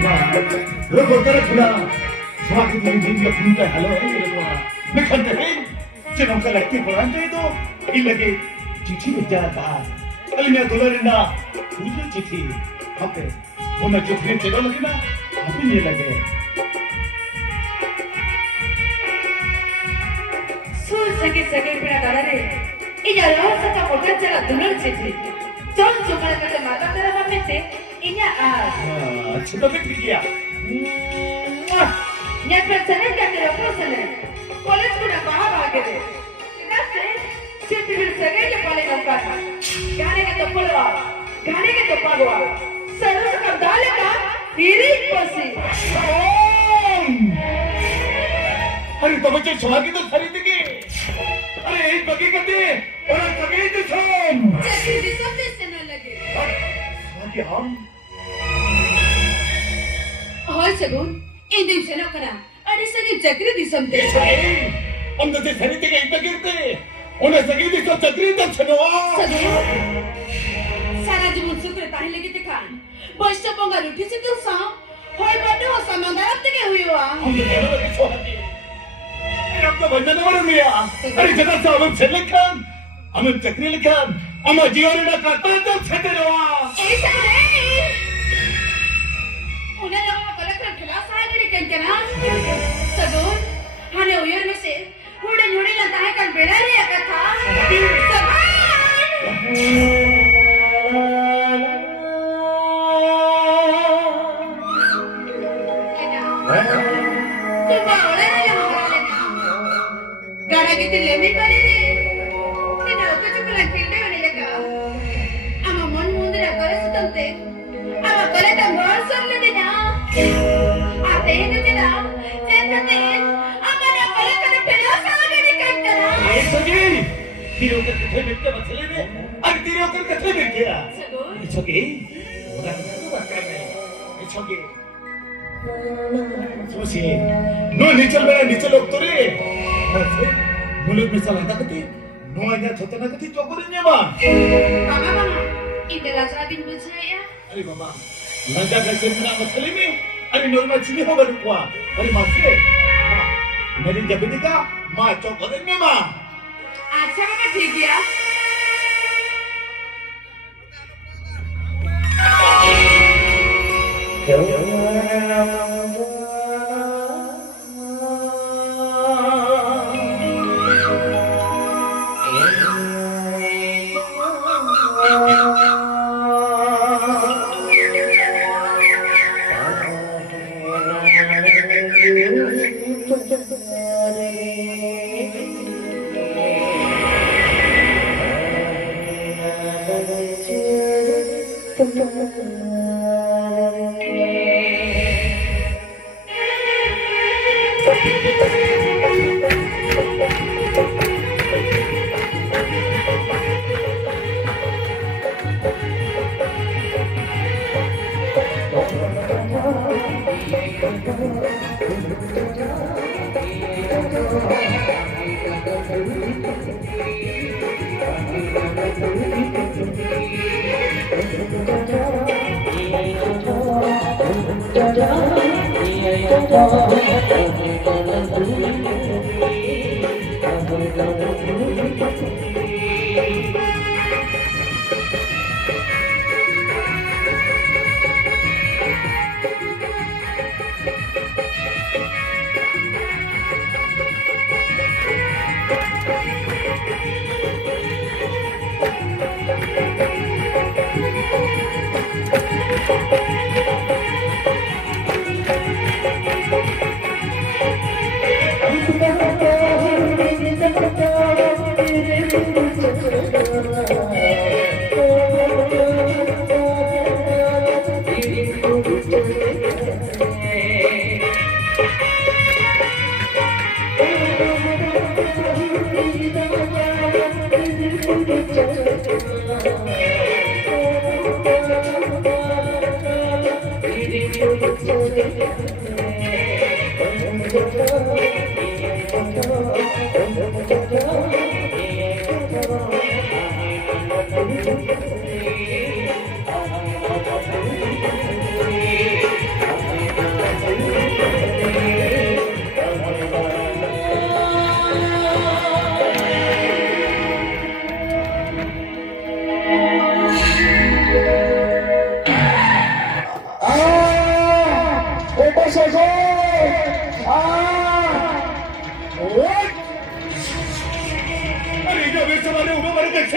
Lo cortare pula. Semakin ini dia punta halo ini lo. Mekan teh. Jangan kau lagi pelan itu. Ini lagi cici bicara tak. Kalinya dolar ini na. Ini cici. Oke. Ona cici cici lagi na. Apa ini lagi? Sul sakit pernah kalah deh. Ini adalah satu produk jalan dolar cici. Jangan cuma kata mata terus apa ini Coba kita Yang percaya kan tidak percaya. College pun apa lagi deh. Nanti siapa percaya yang paling nampak. Gane ke topolwa, gane ke topagwa. Serus kandale ka diri pasi. अरे तो बच्चे छुआगी तो खरीदेंगे अरे एक बगे करते और एक बगे तो छम जैसे दिसम से न लगे छुआगी हम और सगुन इन दिन से न करा अरे सगी चक्री दिसम दे हम तो से खरीदेंगे एक बगे करते उन्हें सगी दिसम चक्री तो छनवा सगुन सारा जीवन सुकर ताही लगे ते खान बच्चा पंगा रुठी से तो सा होय बड़े हो समंदर तक हुई हुआ हम तो कहने लगे छुआगी अब तो बंदने वाले मिया अरे जगह से हम चले खान हम चक्री लिखान हम जीवन ना करता तो छते रवा ऐसा नहीं उन्हें लोगों को लेकर खिलाफ आए लेकिन क्या सगुन हने उयर में से उड़े उड़े ना ताहे कर बेड़ा रे कथा Gara gitu lemi kali ni. Tidak aku cuma nak pilih ni lega. Ama mon mundur aku rasa tante. Ama kalau tak mohon sorry ni na. Ate itu tidak. Jangan ama nak kalau tak pilih sama ni kata. ये सगी तीरों के कथे मिलके बचले में अब तीरों के कथे मिल गया ये सगी उधर तो बात कर रहे ये सगी सोची नो नीचल मेरा नीचल उतरे मुल्क में चला था कती नो आया छोटा ना कती चौकड़े मां Mama, ini lazat bin Bujaya. अरे मामा लंजा कैसे बिना मछली में अरे नॉर्मल मछली हो गई क्या अरे मासे मेरी जबनी का मां चौकड़े में मां अच्छा mama ठीक ya.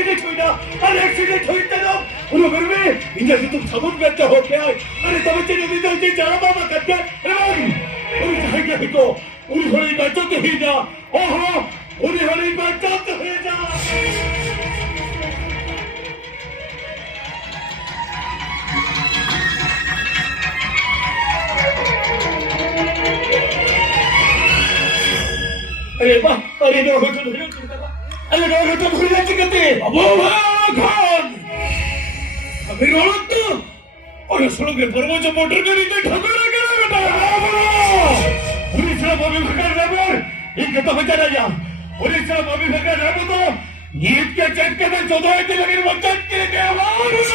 एक्सीडेंट हुई ना, अरे एक्सीडेंट हुई तेरा, उन्होंने में इंजन से तुम सबूत बेचा हो क्या? अरे तब चले नहीं तो जरा बाबा करते, अरे उन्हें जाएंगे भी तो, उन्हें हरी बच्चों तो ही जा, ओहो, उन्हें हरी बच्चों तो ही जा। अरे वाह, अरे लोगों तो भूल चुका, अरे लोगों तो भूल चुके थे, अब वो खान, अभी रोड तो, और सड़क के पर वो जो मोटर गाड़ी पे ठोकर लगा बेटा, पुलिस ने बॉबी पकड़ रहा इनके तो बचा रहा या, पुलिस ने बॉबी पकड़ रहा तो, नीट के चेक के में 14 के लगे बच्चे के लिए आवाज़,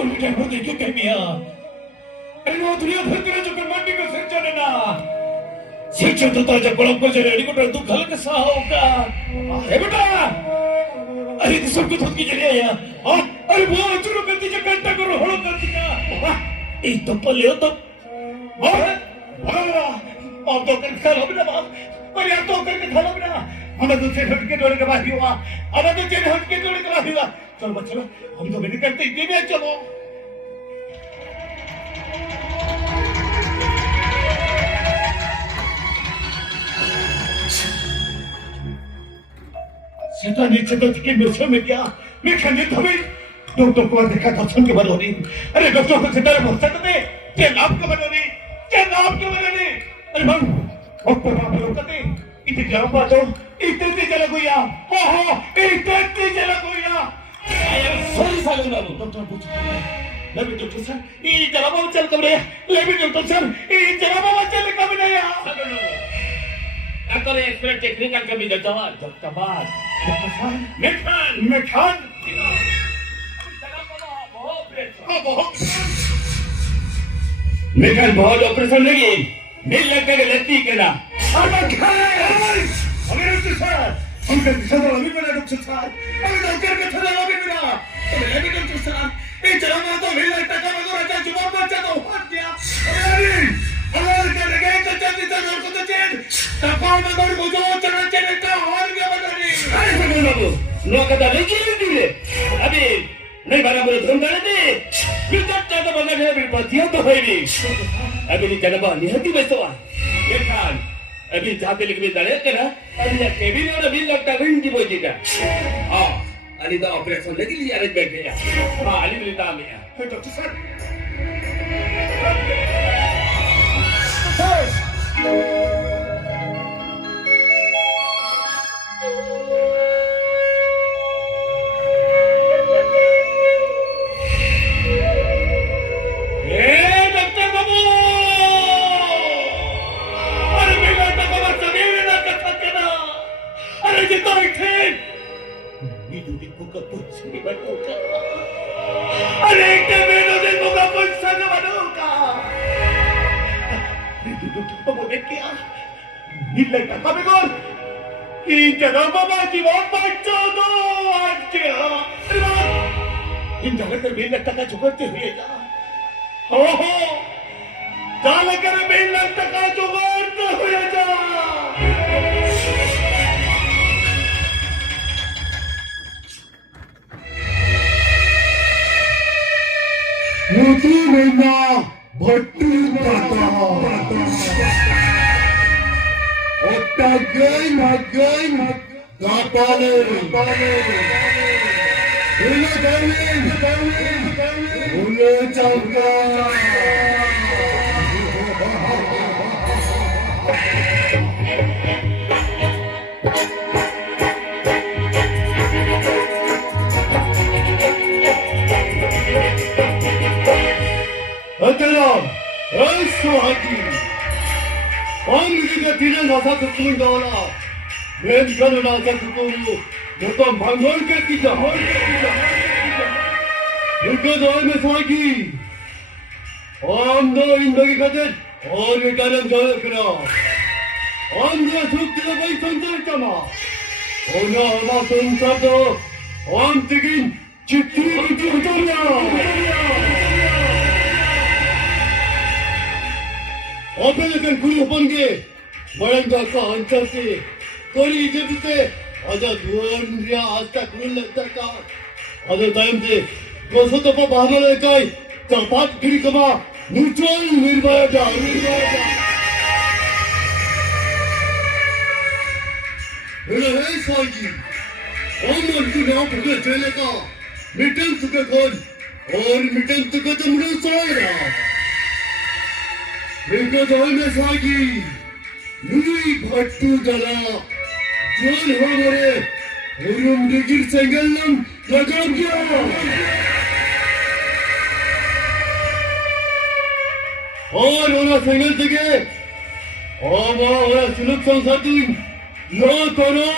उन्हें वो देखे कहीं अरे वो दुनिया भर के जो कर्मांडी को सिर चढ़े ना शिक्षक तो ताजा बड़ा को जरे अड़ी को डर तू खल के सा होगा है बेटा अरे तो सबको थोड़ी की जरिया या अरे वो चुरो करती जो कंटा करो होलो करती का ये तो पले तो आप तो कर खा लो बिना बाप और यार तो करके खा लो बिना हमें तो से हट के डोरे के बाहर हुआ हमें तो से हट के डोरे के बाहर हुआ चलो बच्चों हम तो मेरे करते ही नहीं चलो सीता नीचे तो के मिर्चों में क्या मैं खंडित हो गई डॉक्टर को देखा दर्शन के बनो रही अरे डॉक्टर को सितारे बहुत सकते क्या लाभ के बनो रही क्या लाभ के बनो रही अरे हम डॉक्टर बाप लोग कहते इतने जरूर बातों इतने जला गोया ओहो इतने जला गोया सॉरी साले बाबू डॉक्टर पूछ लेकिन डॉक्टर सर ये जला बाबू चल कब रे लेकिन डॉक्टर सर ये जला बाबू चल कब नहीं यार अगर एक्सपर्ट टेक्निकल कमी देता है डॉक्टर बात मेखान मेखान बहुत ऑपरेशन लगी मिल लगता है लत्ती के ना अरे डॉक्टर साहब उनका दिशा तो अभी बना डॉक्टर साहब अरे डॉक्टर के थोड़ा अभी बना अरे डॉक्टर साहब ये चला मैं तो मिल लगता है मैं तो राजा जुबान बच्चा तो हट गया अरे कर गए तो जल्दी से और को तो चेंज तपाल में कोई मुझे चढ़ना चाहिए तो और क्या बता रही अरे सुन बाबू नो कदा लेगी ले अभी नहीं बना बोले धुन डाले दे फिर तक चाहता बंगा है फिर पतिया तो है नहीं अभी नहीं जनबा निहती बेसवा ये खान अभी जाते लिख भी डाले करा अभी ये केबिन और अभी लगता है इनकी बोझी का हां अली तो ऑपरेशन लगी लिया अरेंज बैठ गया हां अली मिलता में है डॉक्टर साहब झुकते हुए जा हो जाल कर बेल टका जुगाड़ते हुए जा मोती नैना भट्टी पाता ओटा गई गापाले भूले चौका 한국이가 뒤를 나서 듣는 거라 왼편을 나서 듣고 몇번 방송을 뺏기자 이거 너희의 소화기 엄도 인덕이 가든 어느 가는 저였구나 엄도 숙지가 거의 손절했잖아 어느 어마 손사도 엄뜨긴 집주인이 찌우잖아 앞에는 구리 호반게 모양도 아까 안 찼지 거리 이제부터 아자 누원이야 아까 그걸 냈다까 아들 다임지 거서도파 바나라까이 자pat 그리까마 누추얼 निर्भय자 그래 사이지 어머 그 나와 보게 되니까 미팅 तुके कौन और मीटिंग तुके तो मुझे सोएगा देखो तो में सागी नुई भट्टू जला जोन हो मरे रूम डिगिर सेंगलम लगा गया और ओना सेंगल तके ओना सुलभ संसाती नो करो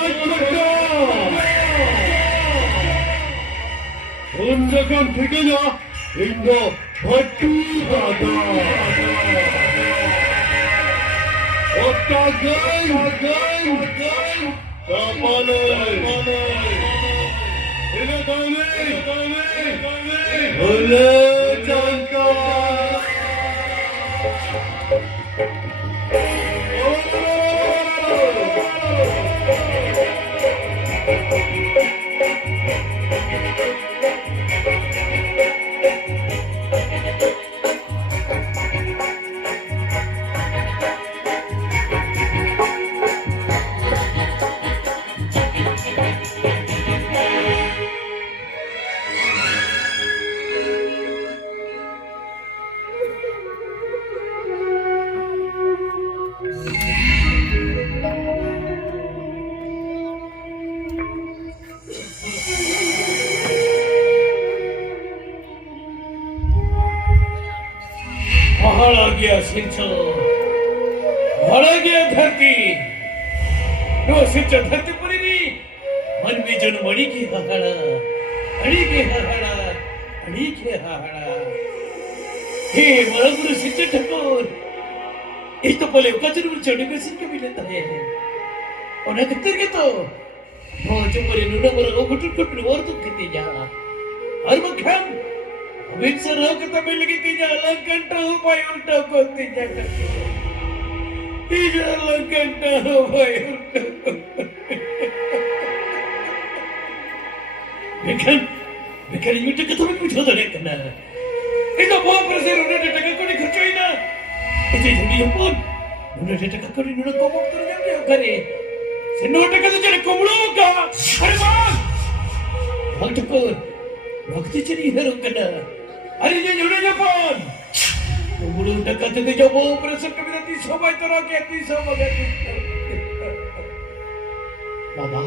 언제간 되겠냐? 인도 버티가다. 어따간 자판을 이래 다음에 원래 잠깐 पहाड़ गया सिंचो पहाड़ गया धरती नो सिंचो धरती पड़ी नहीं मन में जन मणि की हाहाड़ा अड़ी के हाहाड़ा अड़ी के हाहाड़ा हे मरगुरु सिंचो ठकोर ये तो पले कचरू चढ़ने में सिंचो मिलता है और ना कितने के तो वो जो मरे नुना मरे वो कुटुट और तो कितने जा और मखान विंसर हो के तमिल लगी तीजा लंकंटा हो पाई उल्टा को तीजा तीजा लंकंटा हो पाई उल्टा बेकर ये तो कितना कुछ होता है करना इतना बहुत प्रसिद्ध उन्हें टका कोनी खर्च ही ना इसे थोड़ी अपन उन्हें टका कोनी नुना को मुक्त कर जाते हो करे सिन्नो टका तो चले कोमड़ो का अरे बाल बहुत को भक्ति चली है रोकना अरे ये जुड़े जापान कोमड़ो टका तो जो वो प्रसिद्ध कभी रहती सबाई तरह के आती सब अगर बाबा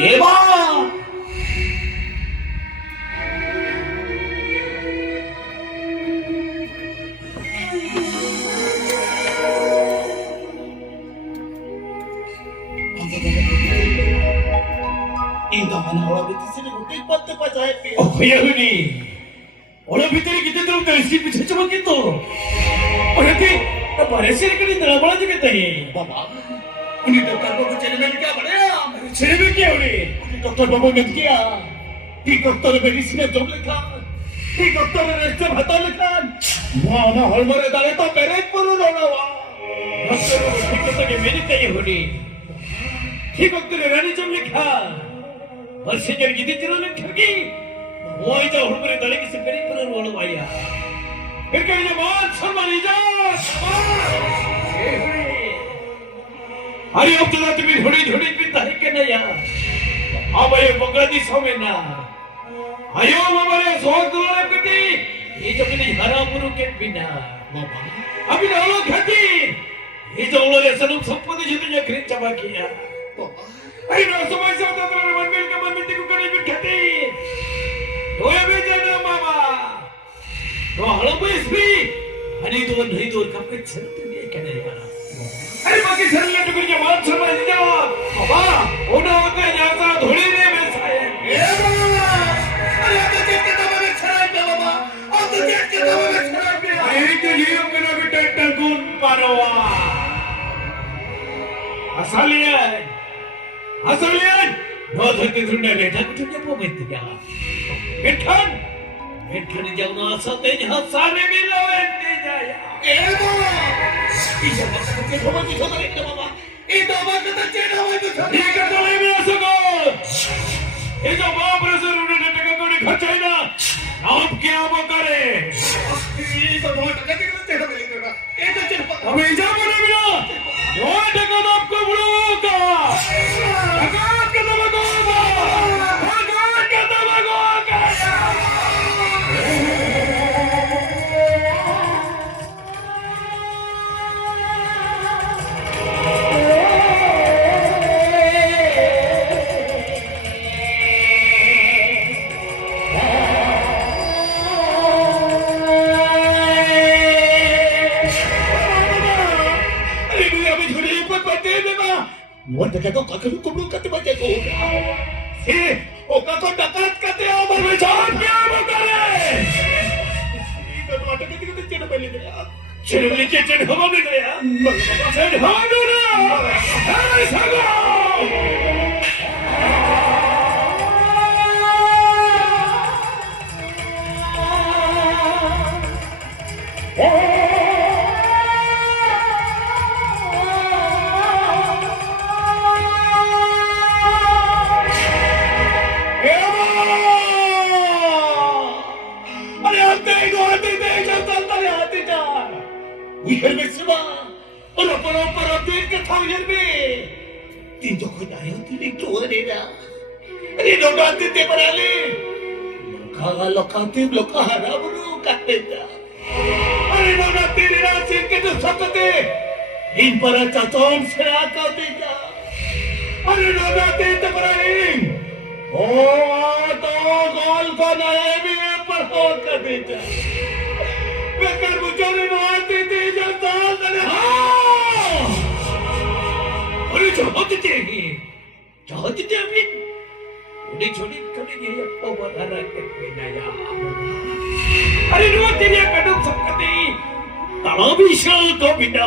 ये बाबा Indah mana orang itu sini mungkin patut percaya ni. Oh ya ni, orang betul kita terus dari sini bisa cuma gitu. Orang tu apa rasa ni dalam mana juga tahu. Bapa, ini doktor babu cari nanti apa dia? Cari क्या उन्हें? Doktor babu nanti क्या? Di doktor medicine job lekhan. Di doktor resta bhata lekhan. Mana hal mare dale to parent puru dona wa. Doktor kita के मेरी तय होनी. ठीक वक्त रे रानी जब लिखा. और सिजर की दिल ने ठगी. वो इधर हमारे दले की सिकड़ी पर रोल वाया. फिर कहीं ये बात संभाली जा. अरे अब तो तुम्हें थोड़ी पिता है क्या ना यार? अब ये बंगलादेश में ना. आयो हमारे स्वागत वाले कटी. ये जो किन्हीं हरा बुरु के बिना. Bapa, अभी ना लोग खाती. ये जो लोग ऐसा लोग संपत्ति जितने खरीद चबा किया. bapa. अरे ना समझ सकता तो मन में को करने की खाती. तो ये भी जाना मामा. तो हलो कोई स्त्री. अरे तो नहीं तो कब के चलते नहीं क्या नहीं यार. अरे बाकी सरले तो कुछ बात समझ जाओ. बाबा, उन्हें होते जाता थोड़ी देर में साये. ये बाबा, अरे अब तो क्या तब छड़ा पे बाबा. अब तो क्या तब छड़ा पे. अरे तो ये अपना बेटा टकून पारोवा. असलियत दो धरती ढूंढने बैठा कुछ नहीं पोमेंट क्या मिठन जाऊँ ना सते जहाँ साने भी लोग ऐसे जाया ये बाबा, इसे बात करके थोड़ा सी छोटा एक बाबा. Ito magkatagyan na may gusto. Ika tuloy mo na sagot! Ito mga preso rin na nagkakawin ng China! Naop kaya mo ka rin! Ito magkatagyan na siya na ito na. Ito siya pa. Kami dyan mo namin na! Doon nagkatap ko mula ka! Agad ka na mag-uwa! Agad ka na mag-uwa ka! Wanda ka ko kakulong ka tiba ko. Si, o ka ko dakat ka ti o Saan kaya mo ka rin? Ito na ka ti ka ti na bali na. Sinuli ka dyan mo ba kaya? Saan hano na? Ay, sagot! Uyar में सिवा और अपना देख के था uyar में तीन जो कोई नारियों तीन एक तो अरे ना अरे लोग आते थे बराले लोका हरा बरू काटे था अरे लोग आते थे ना सिर के तो सकते इन पर चाचों से आका देगा अरे लोग आते थे बराले ओ तो गोल को नए भी पर हो कर देता बेकार मुझे मारते थे जब ताल करे हाँ अरे चाहते थे अभी उन्हें छोड़ी कभी ये अपो बता के बिना अरे नो तेरे कदम सकते तलाबी शल तो बिना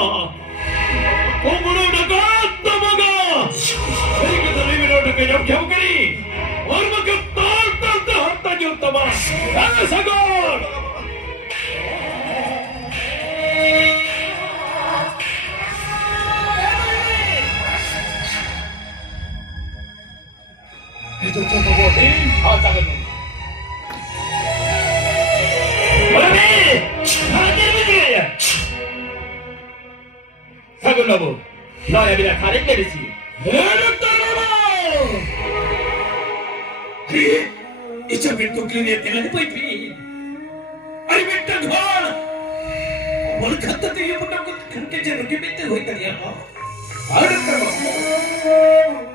कोमरो डगा तमगा अरे के तले में डगे जब क्या करी और मगर ताल ताल तो हत्ता जो तमा ऐसा गोल Ito siya mabuhin. Sagot mo. Marami! Nakakita mo kaya? Sagot mo. Loya bila karin merisi. Hanap taro mo! Ari, isabit ko kiniya tingnan po ipin. Ari, bitang hal! Wala kata tayo magkakot kanka dyan. Nagkibit na huwag kanya mo. Hanap taro mo.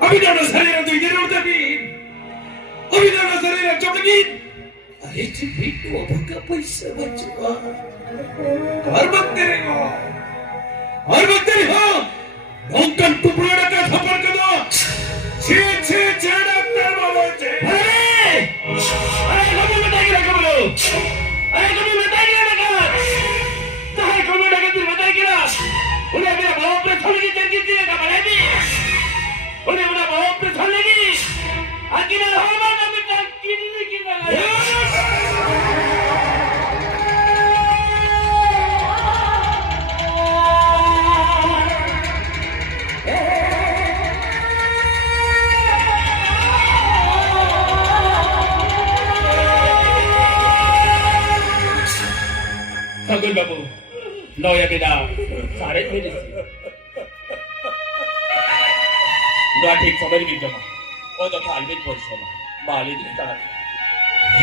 Abi na nasaliran to hindi naman tabihin. अभी तो नजर ही रखो लगी अरे चिपी तो भगा पैसा बचवा हर वक्त तेरे हो नौकन टुकड़ा का थप्पड़ कर दो छे छे छे डॉक्टर बाबू छे अरे कभी बताइए ना कब लो अरे कभी बताइए ना कब कहाँ कभी ना कभी बताइए ना उन्हें मेरा बाप पे छोड़ के चल के दिए कब आए भी उन्हें मेरा बाप पे छोड़ लेगी आगे ना हो Sagun babu, loya beda, sare मेरे से, लोहा ठीक समय नहीं जमा, और तो थाल में पहुंच समा, बाली नहीं करा,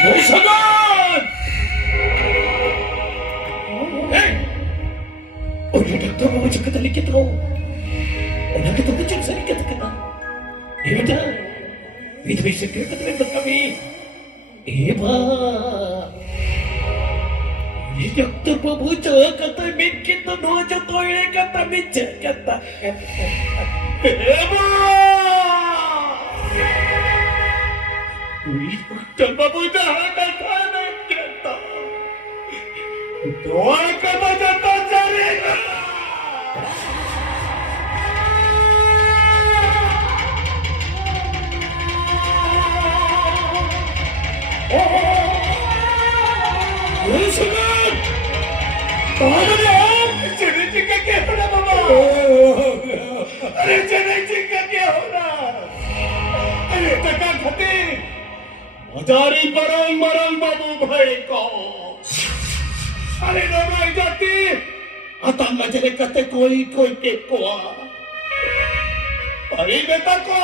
नहीं सगन, और ये डॉक्टर बाबू चक्कर तले के तो, और ना के तो कुछ ऐसा नहीं कहता करना, ये बेटा, विधवे से क्यों तक में बकमी, ये 이 벽도 보고 저 갖다 믿기도 놓아줘 토일에 갖다 믿자 갖다 대박 우리 벽도보다 하나 사놨겠다 너의 까마졌던 자리가 무슨 Aduh, sini juga kena mama. अरे चेन्नई का क्या होना? अरे टका खते मजारी परम मरम बाबू भाई को अरे नोराई जाती आता नजरे कते कोई कोई के कोआ अरे बेटा को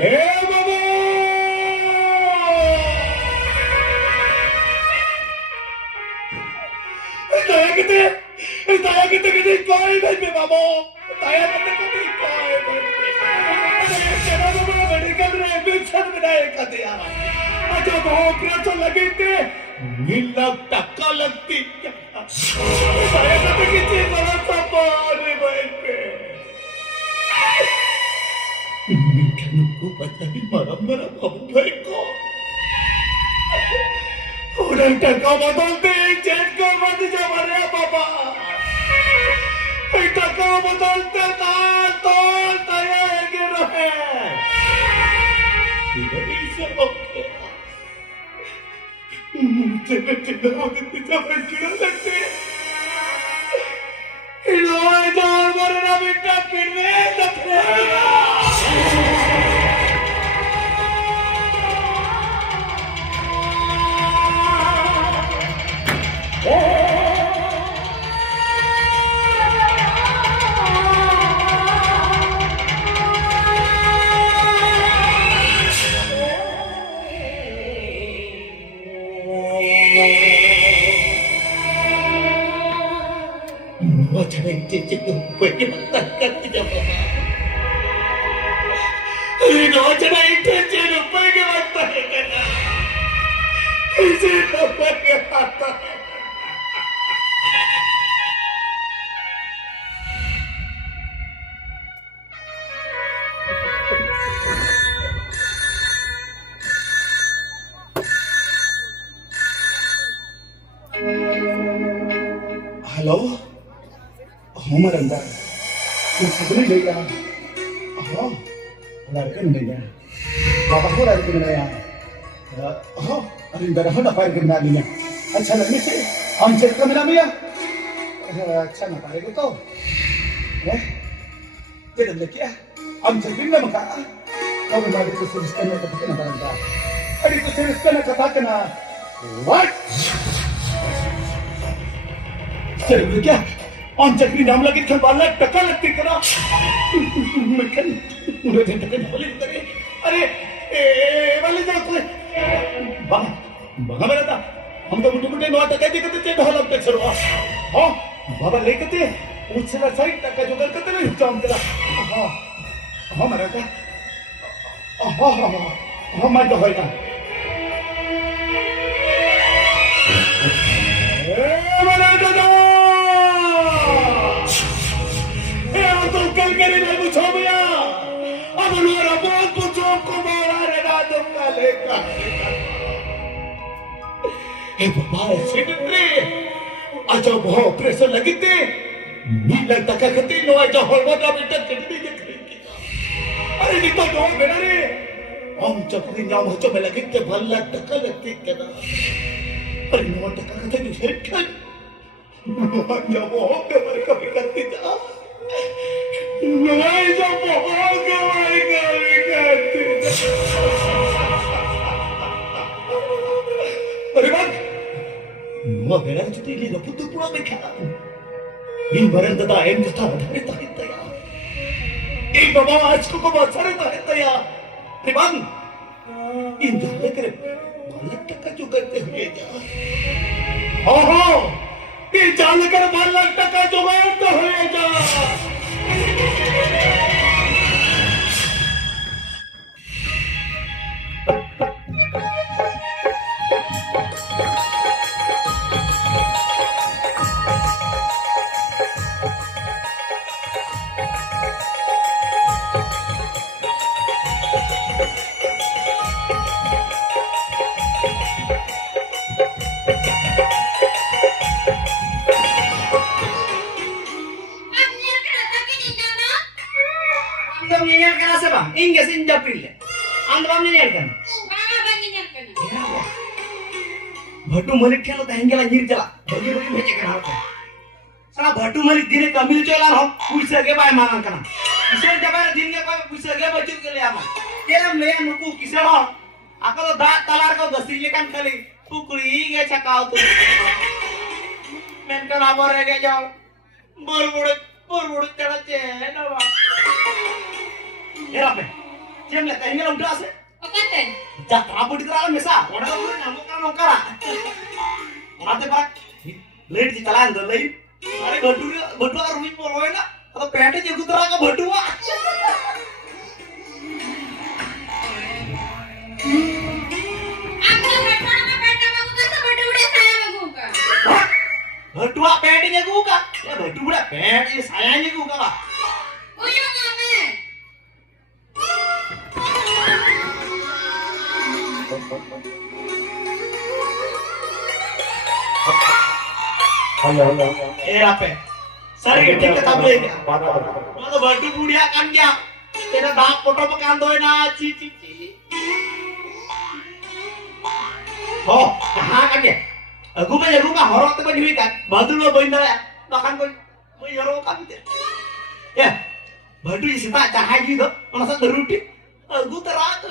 ए बाबू ताया किते कधी काय बनते बाबू ताया किते कधी काय बनते अरे चला बाबा मेडिकल रे एडमिशन बनाए कधी यार अच्छा बहुत खर्च लगे थे नीला टक्का लगती ताया किते किती बड़ा सपाने बनते को पता नहीं मरम मरम बाबू भाई को उड़न टका बदलते चेट को मत जा मरे बाबा टका बदलते ताल तोल तया के रहे इधर से ओके चले चले होती सब किलो लगते इलोए जान मरना बेटा किने लगते हेलो हमर अंदर कुछ नहीं लेगा हाँ लड़के नहीं लेगा बाबा को लड़के नहीं लेगा हाँ अरे अंदर हम ना पार करना लिया अच्छा लगने से हम चेक कर मिला भैया अच्छा ना पाएगा तो तेरे लेके हम चेक भी ना मका अब हमारे को सर्विस करने का कितना बनता अरे तो सर्विस करने का बात ना व्हाट चल क्या ऑन चक्री नाम लगे खन बाला टका लगती करा मैं कल उन्हें टका बोले करे अरे ए वाले जा कोई बाबा मेरा था हम तो मुट्ठी मुट्ठी नौ टका देते थे ढोल पे छरवा हां बाबा लेके थे उससे साइड टका जो करते नहीं काम तेरा हां हां मेरा था हां हां हां मैं तो होएगा ए मेरा दादा तो कल करे ना पूछो भैया अब हमारा बहुत पूछो को मारा रेगा दूंगा लेका ए बाबा सेक्रेटरी अच्छा बहुत प्रेशर लगी थी नीला टका खती नो आजा हॉलवाला बेटा कितनी के खरीदी अरे नहीं तो दो बेटा रे हम चक्री नाम हो में लगी के भल्ला टका लगती के ना अरे नो टका खती नहीं है क्या जब वो के पर कभी करती था नहीं जब बहुत गवाही करती अरे बात वो मेरा जुटी ली ना पुत्तु पूरा में क्या इन बरन दादा एम जता धरे ताकि तया एक बाबा आज को बहुत सारे ताकि तया अरे बात इन जाले करे बालक टका जो करते हुए जा ओहो ये जाले कर बालक टका जो करते हुए जा Inggris injak pilih. Anda bang ini kan? Banga bagi nyalkan. Batu malik kan lo tahan jalan jiri jalan. Bagi bagi macam kan apa? साला भट्टू मरी दिन कमिल चला हो पुइसा के बाय मानन कना किसे जबार दिन के कोई पुइसा के बचू के ले आमा केरम ले नुकु किसे हो आको दा तलार को दसी लेकन खाली पुकुरी गे छकाओ तो मेन का नाबर गे जाओ बोर चढ़ा चे नवा एरा पे जेम ले कहीं उठा से Okate. जात्रा पुटी करा मेसा ओडा को नामो का नोकरा आते पर लेट जी चला अंदर ले अरे भटुआ रुई बोलो है ना तो पैंट जे गुतरा का भटुआ Aku berpana में बैठा बाबू का सब बड़े बड़े साया बाबू का भटुआ पैंट जे गुका ये भटुआ पैंट ये साया जे गुका बा ओयो मामे ए आपे सर ये ठीक है तब ले मैं तो भटू बुढ़िया कान गया तेरा दांत फोटो पे कान दोए ना ची ची ची हो कहां कान गया अगु का हरो ते बनी हुई का बदलो बंदा bahkan कोई मैं हरो का भी ya भटू ये सिपा चाहा जी दो mana sa daruti अगु तरा तो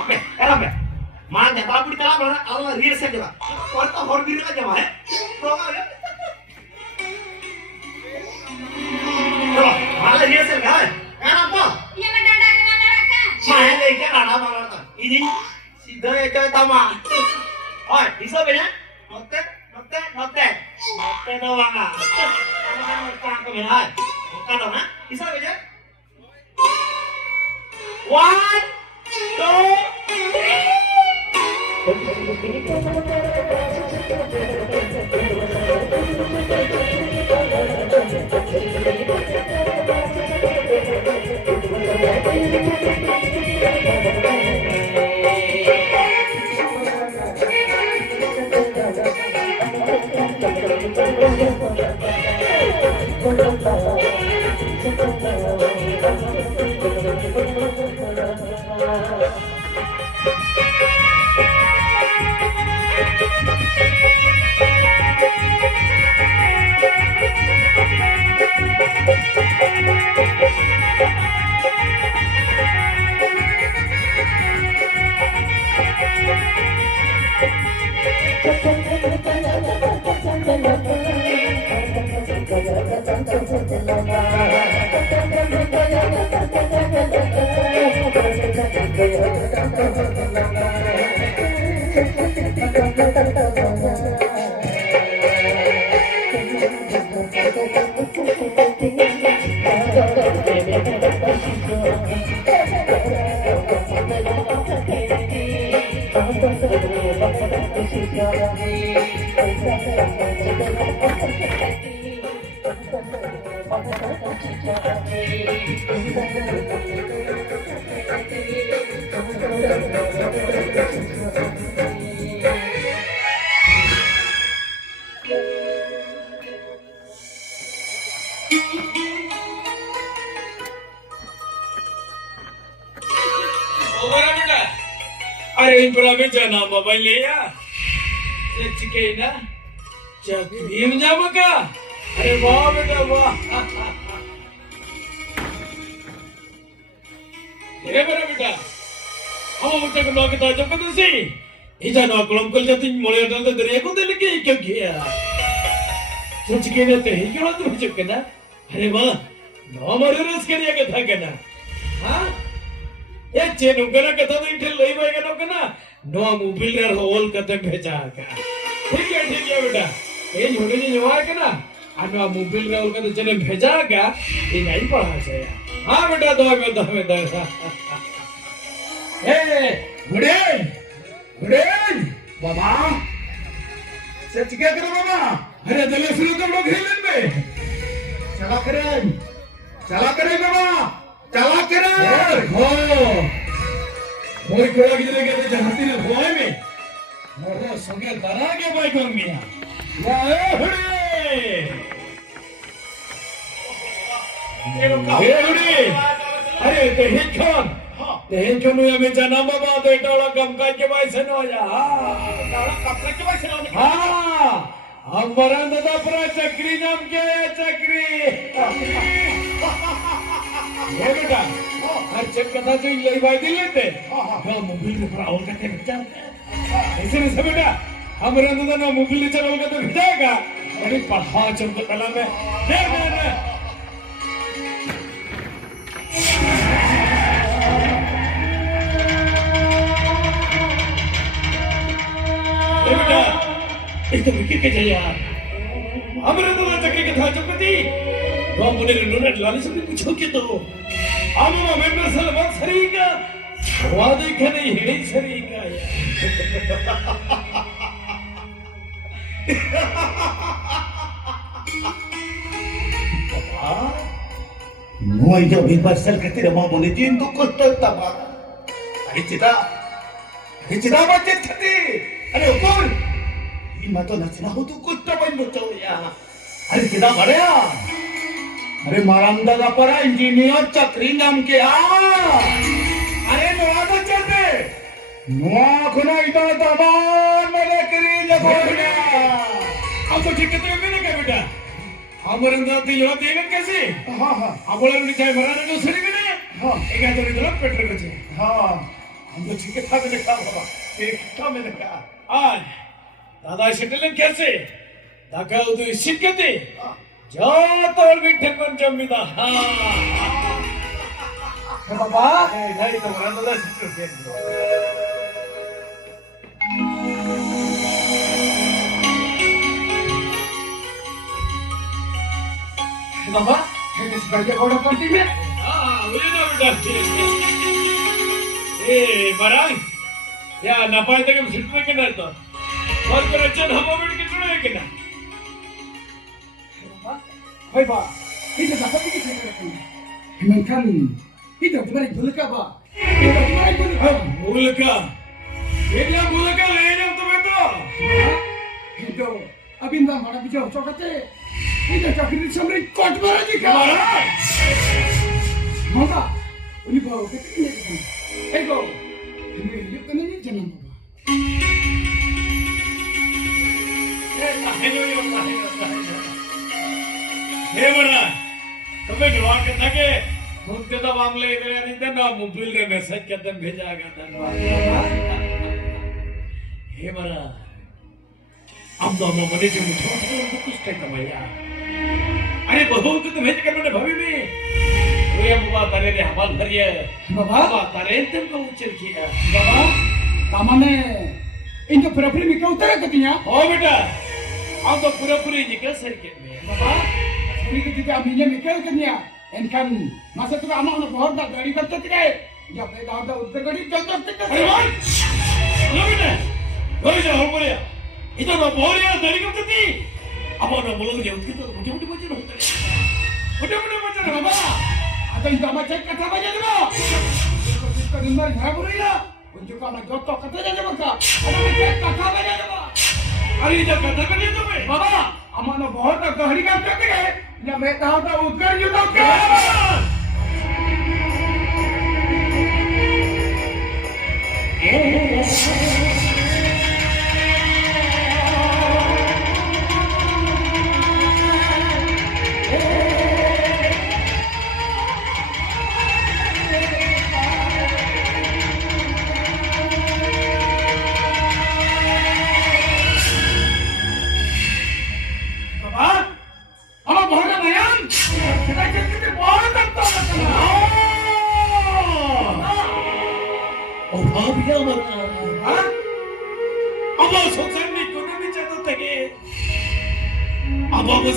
oke era be मान दे बाबू चला बना आला रील से जवा और तो और वीर का जवा है तो माला रील से गया है ना तो ये मैं डंडा के मार रखा मैं लेके आना मारता ini सीधा एक तमा ओए इसे बेना नोते दो वाला नोता को बेना नोता दो ना इसे बेना 1 2 3 अरे इन पर में जाना मोबाइल ले या सच के ना चक्रीम जामा का अरे वाह बेटा वाह ये बड़ा बेटा हम उठे के लोग तो जब कदम से इधर ना कलम कल जाती मोले डाल दे दरिया को दे के क्यों किया सच के ना तो ही क्यों तुम चुप करना अरे वाह नो मरे रस के लिए कथा करना हाँ ये चेन उगना कथा तो इठे लई बाई कनो कना नो मोबाइल रे होल कते भेजा का ठीक है बेटा ये छोटे जी जवार कना आनो मोबाइल रे होल कते चने भेजा का ये नहीं पढ़ा से हां बेटा दो ए गुडे बाबा सच क्या करो बाबा अरे दले शुरू कर लो खेलन में चला करे बाबा चला करे हो मोर कोला गिरे के जहाती ने होए में मोर संगे दरा के बाई कोन मिया या हुड़े अरे ते हिट खान हां Dahil kanu ya meja nama ba to ita wala kam ka ke bai sano ya. Kalau kapra ke bahasa lawan. Ha. Ambaran dada pra chakri naam kya hai chakri. Ye beta. Har check kata jo yhi bai dil lete. Ha mobil mein pra aur ka ke bechar. ऐसे नहीं सब बेटा हमारे अंदर ना mobile चलाओगे तो भेजाएगा अरे पढ़ा चल तो कला में दे बेटा एक तो विकेट के जाया हमारे अंदर ना चक्री के था चुपती तो हम उन्हें नोट लाने से पूछो कि तो हम मेंबर सलमान सरीका वादे कहने हिड़ी सरीका Nuai jauh bebas sel ketika mau menuju untuk kota tabak. Cita macam tadi. Ada ukur. Lima tahun nak senang untuk kota pun betul ya. Ada kita mana? Ada malam dah para engineer cakri nam ke अरे नुआ तो चलते नुआ खुना इतना तमाम मैंने करी लगोड़ा अब तो ठीक है मैंने कहा बेटा हमारे अंदर तो ये देगा कैसे हाँ हाँ अब बोला उन्हें चाहे मराना जो सही भी नहीं हाँ एक आदमी ने तो पेट्रोल बचे हाँ हम तो ठीक था मैंने कहा बाबा ठीक था मैंने कहा आज दादा शिटलन कैसे दाका उधर शिकते जो तो और भी ठेकन जमीदा हाँ बाबा नहीं तो मराना तो शिट बाबा ini sebagai orang pentingnya udah barang ya napai tadi mesti tu kena tu और करचन हम बैठ के चुने kena Hai ba, kita dapat pergi sekarang. Menkan, kita kembali dulu ke ba? Kita kembali dulu. मूल का ये क्या मूल का ले जाओ तुम्हें तो Itu, abin dah mana bicara cakapnya. Kita cakap sampai kot mana jika. Maka, ini bawa kita ini. Ego, ini hidup kan ini jangan bawa. हे बड़ा तुम्हें जवान करना के मुझे तो मामले इधर आ रहे ना मोबाइल रे मैसेज करते भेजा गया था हे बड़ा अब तो हम मने जो मुझे तो कुछ टाइम कमाया अरे बहुत तो तुम्हें कर मैंने भवी में वो ये बाबा तारे रे हमाल भरिए बाबा तारे तुमको उचल किया Bapak, kamane ini pura-pura mikir utara katanya. हो बेटा अब तो पूरा पूरी निकल सर के में Bapak, ini kita ambilnya mikir katanya. Enkan masa tu anak बहुत dah गाड़ी करते थे. या पे दादा उधर गाड़ी चलते थे. अरे भाई लो बेटा कोई जा हो बोलिया इधर ना बोलिया दरी कब तक अब ना बोलो जे उसकी तो मोटे बच्चे होते मोटे बच्चे बाबा, आता ini sama cek kata aja dulu. Kita dengar nggak boleh ya. Unjuk anak jotok kata aja baka. Ada cek kata aja dulu. अरे इधर कथा कर लिया तुम्हें बाबा, अमाना बहुत गाड़ी करते थे. या मैं कहा था उधर युद्ध के.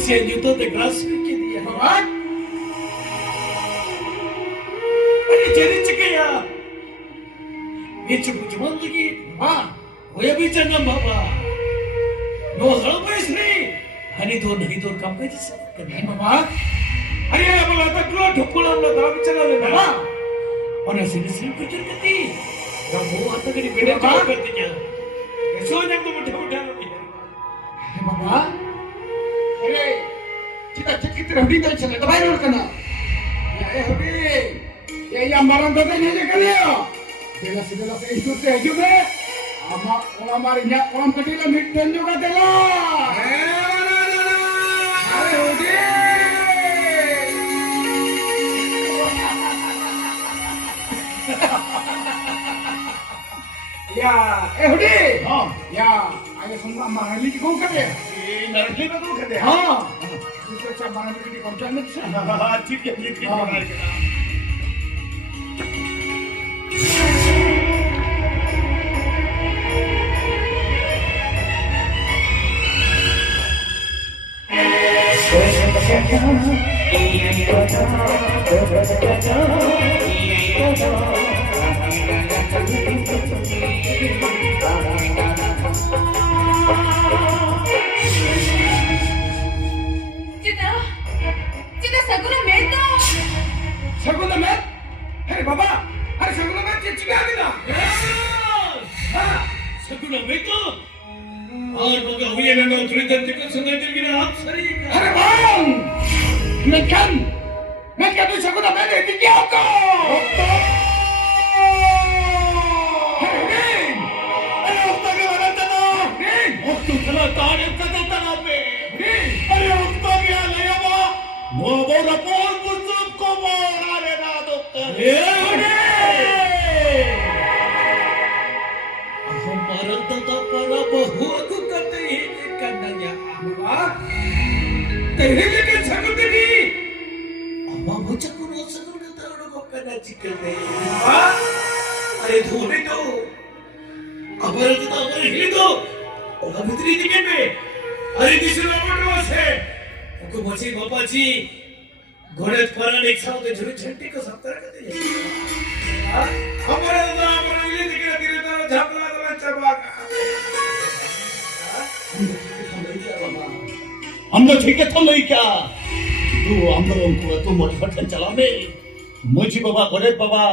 से जूतों ते ग्लास के दिया अरे चली चुके यार ये चुप जुबान लगी हाँ वो ये भी चलना बाबा नो हल पैसरी हनी तो नहीं तो कम पे जिसे करना बाबा अरे अब लाता क्लों ठुकुला हम लोग दाम चला ले बाबा और ऐसे सिर्फ कुछ करती जब वो आता करी बेटे क्या करती क्या ऐसा जब तो मुठे उठा लो बाबा Kita cek kita udah tahu cerita bayar kena. Ya hudi, ya yang barang kata ni je kali ya. Bila segala itu teh juga. Amak orang marinya orang kecil mitten juga telah. Ya, Hudi. हाँ Ya, ayo semua mahali kau kata. Narkali में तो कहते हैं हाँ, दूसरे सब बाहर की कंप्लेंट है। हाँ ठीक है ये ठीक है Cita, cita segala meta. segundo mes. Hey बाबा, अरे segundo mes चिट्ठी आ गई ना? हाँ, सगुना बेटो और मग हुए ना थोड़ी देर तक सुनाई दे गिरा आप सरी अरे बang, मैं तुझे segundo mes देती क्या आपको? अरे उतना के वाला चलो उतना चला ताने कदम तना पे अरे उतना क्या ले आवा वो बोला पोल बुजुर्ग को मारा रे ना डॉक्टर ए हमारा तो पड़ा बहुत करते ही करना बाबा, तेरे लेके segundo ni. अम्मा मुझे कुछ सगुन करता उनको को करना चिकन नहीं अरे धोने दो अबर तो अबर हिल दो और अभी तेरी टिकट में अरे दिशा में से उनको मची बाबा जी घोड़े पर एक साथ झुरी छंटी को सप्ताह करते हैं हमारे ये दिखे तेरे तरह झापला तो चबा हम तो ठीक है तुम नहीं क्या तू हम लोगों को तू मोटिवेशन चला में मुझे बाबा गोरे बाबा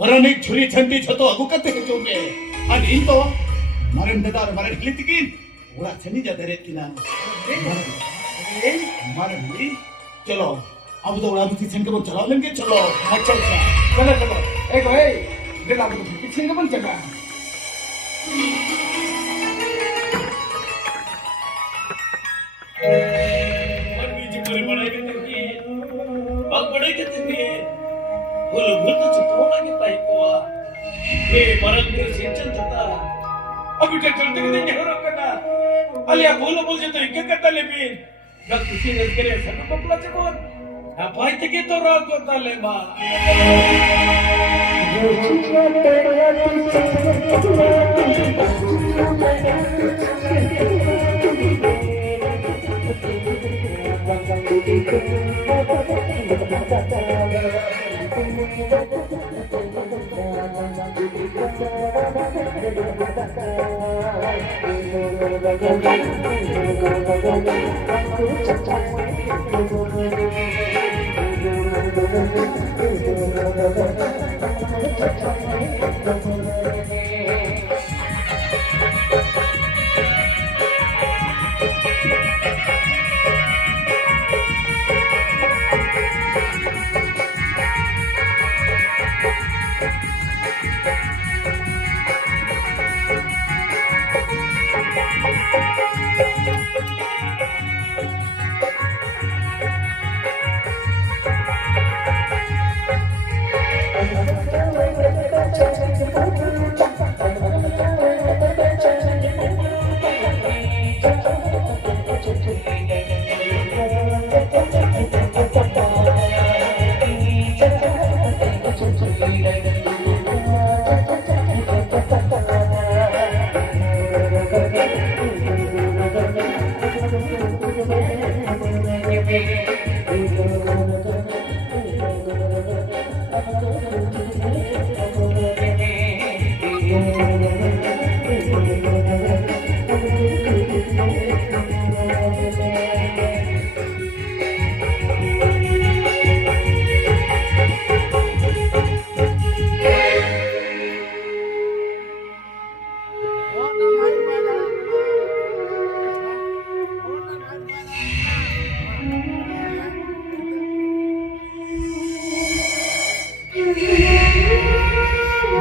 परनिक छुरी छंटी छतो अगु करते हैं जो में आज इन तो मरण दादा मरण हिलती की ओरा छनी जा दरे की ना मरण ही चलो अब तो ओरा भी सिंह को चला लेंगे चलो अच्छा चलो चलो एक भाई दिल आपको किसी का बन चला और बीच पर बड़े के तभी अब बड़े के तभी बोलो बोल तो चित्रों के पाई को ये मरण के सिंचन था अभी तो चलते नहीं देंगे हरों करना अलिया बोलो बोल जो तो इक्के करता ले भी ना किसी ने करे सब पपला चकोर ना पाई तक तो रात को ताले माँ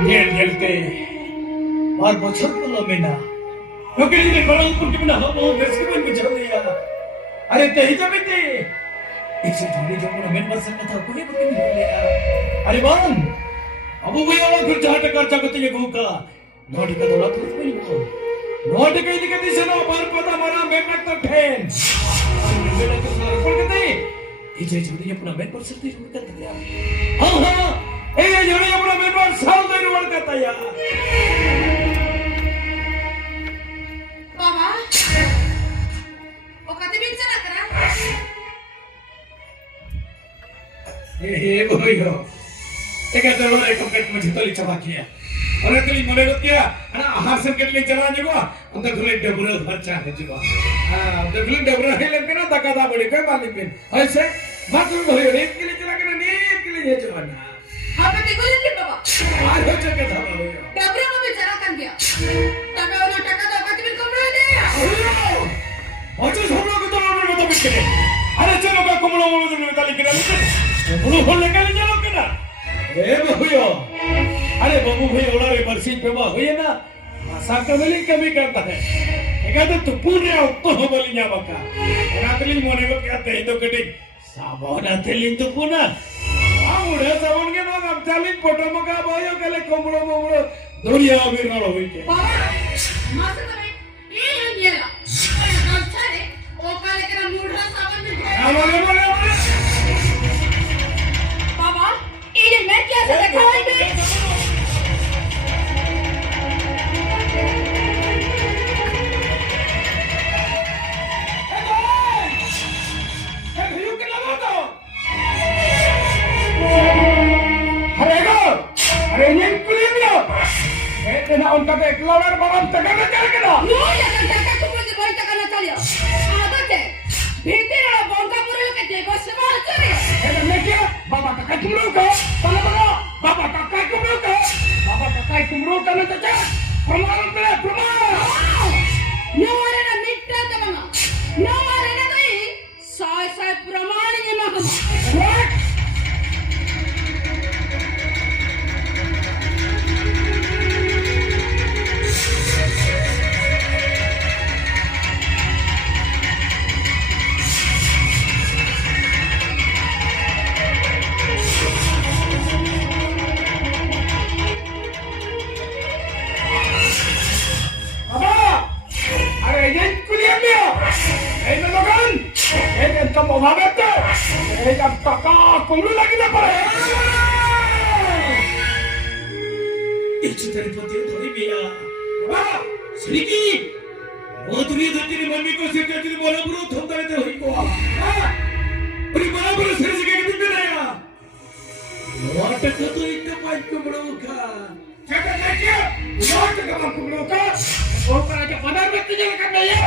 Nyel-nyelte. Par bocor kalau mena. Mungkin ini kalau pun kita nak mau bersemen bocor dia. Are teh jam itu. Ikse thodi jo mana men bersen kata aku ni mungkin dia. Are bang. Abu bhai awak kerja ada kerja kau tu buka. Nodi kata lah terus bhai kau. Nodi kau ini kata sana par pada mana men tak pen. Mena tu salah pun kata. Ikse thodi jo mana men bersen tu kata dia. Ha. Jadi yang pernah membuat saldo di luar kata ya. Baba, kata bicara kan? Boyo. Kata orang itu kan macam tu lihat macamnya. Orang tu mana tu dia? Anak hasil kita lihat jalan juga. Untuk kulit double baca juga. Untuk kulit double hilang kena tak kata boleh kau balik pun. Aise, macam boyo ni kita jalan kena ni kita lihat jalan. Apa dikulit ni baba? Ada cakap apa boyo? Dabra mau bicara kan dia? Tapi orang taka tu apa tu kumpulan dia? Macam semua kita orang betul betul. Ada cakap apa kumpulan orang tu betul kena betul. Kumpulan orang kena jalan kena. Boyo. अरे बाबू भाई ओला रे बरसी पे बा होय ना साकमली कमी करता है एकाद तो पूरे तो बोलिया बका रातली मोने को कहते हैं तो कटे साबोन अतलिन तो पुना आवडे साबोन के ना अब चालिन फोटो मका भयो केले कोमड़ो मोमड़ो दुनिया भी न होई के बाबा मासे तमे ये येला अरे अच्छा रे ओ काले के मूढ़ा साबन में बोले बाबा ये मैं क्या से दिखाई दे Kena on kata keluar baram tekan aja kena. No ya kan taka tu मुझे कोई taka ना चलियो आदत है भीतर वाला बंका पूरे लोग के देखो सेवा चले Kena mekia bapa takai kumruka. Kalau bapa bapa takai kumruka. Bapa takai kumruka nanti cak. Permanen bela permanen. no are na mitta tamanga no are na dai sai प्रमाण ये मगम What? Kamu mana tu? Jam takak kumru lagi dah pare. इच्छा तेरे पति थोड़ी बिया बाबा श्रीकी वो दुनिया धरती ने मम्मी को सिर करती ने बोला बुरो थम करे थे होई को पूरी बराबर सिर से के दिन रहेगा वाट का तो इतना पाइप को बड़ोगा Cakap lagi. What kamu kumru ka? Oh kerana benar betul jangan kena ya.